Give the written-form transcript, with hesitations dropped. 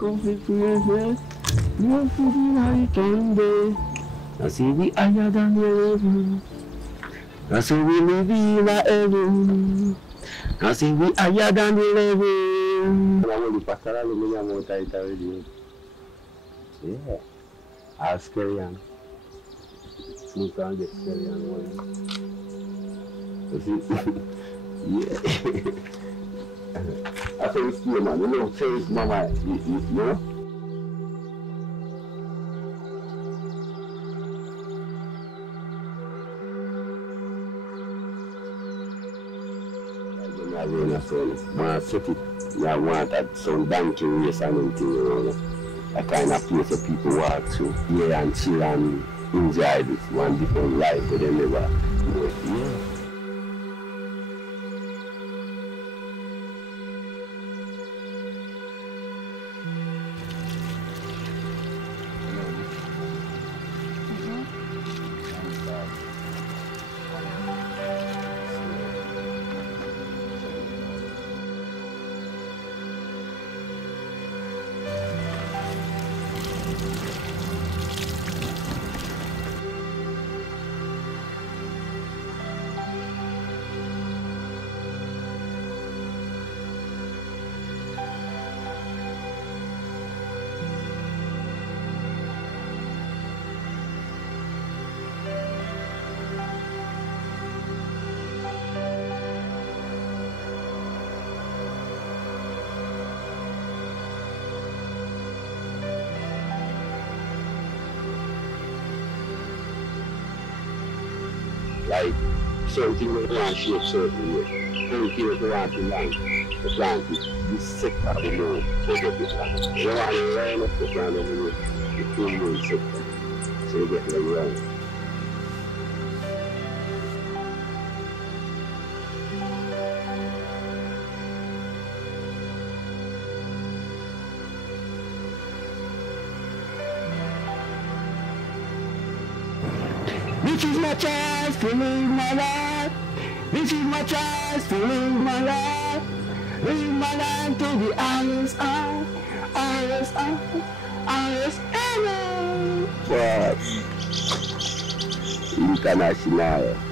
coffee crazy. No food in a weekend day. I see we higher than the heaven. I see we live in a heaven. I see we higher than the heaven. I want the pastoral aluminum water it already. Yeah. I'll scare you. You can't get scary and one. Yeah. I say it's you, man. You know, say it's mama, you know? I want to set it. I want that some banking race and anything, you know. A kind of place where people walk to here and chill and enjoy this one different life that they never know. Yeah. Like, something we want to shape certain way. Something we want to land, the plant is this sector of the moon, so you get this land. You want to line up the plant of the moon, the full moon sector, so you get them round. This is my chance to live my life. This is my chance to live my life. Live my life to the highest high, highest high, highest ever. What? International.